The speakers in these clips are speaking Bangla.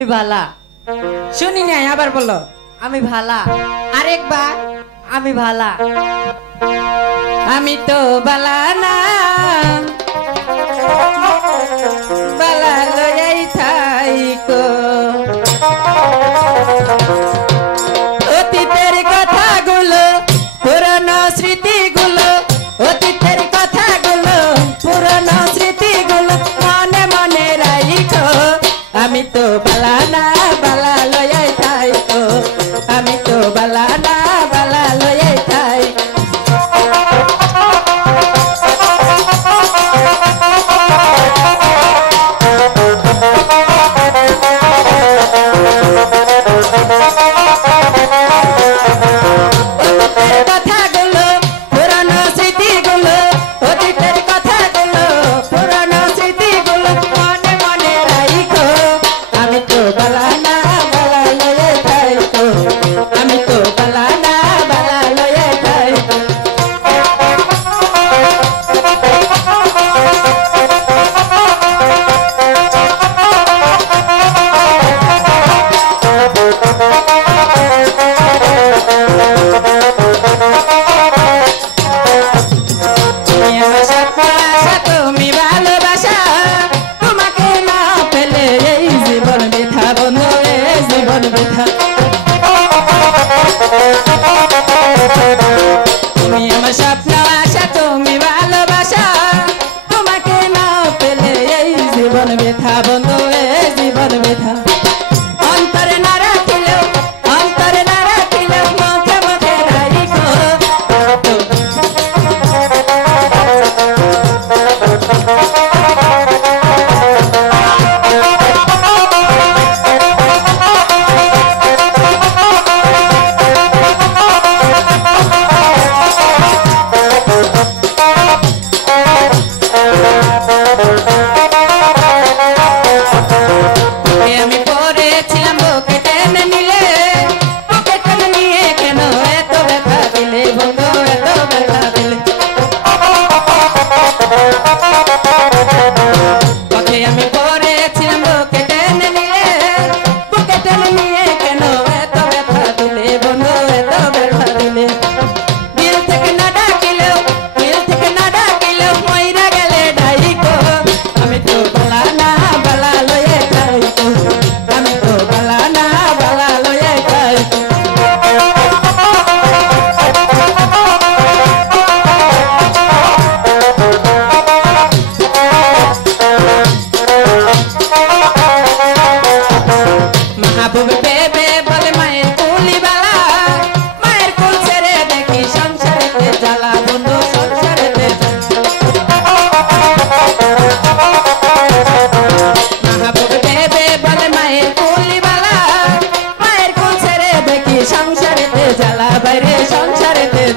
ভালা। শুনি নাই আবার বলো। আমি ভালা। আরেকবার আমি ভালা। আমি তো ভালা না। বালা না বালা লয়াই তাই তো আমি তো বালা না mas é. Bye-bye.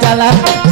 জ্বালা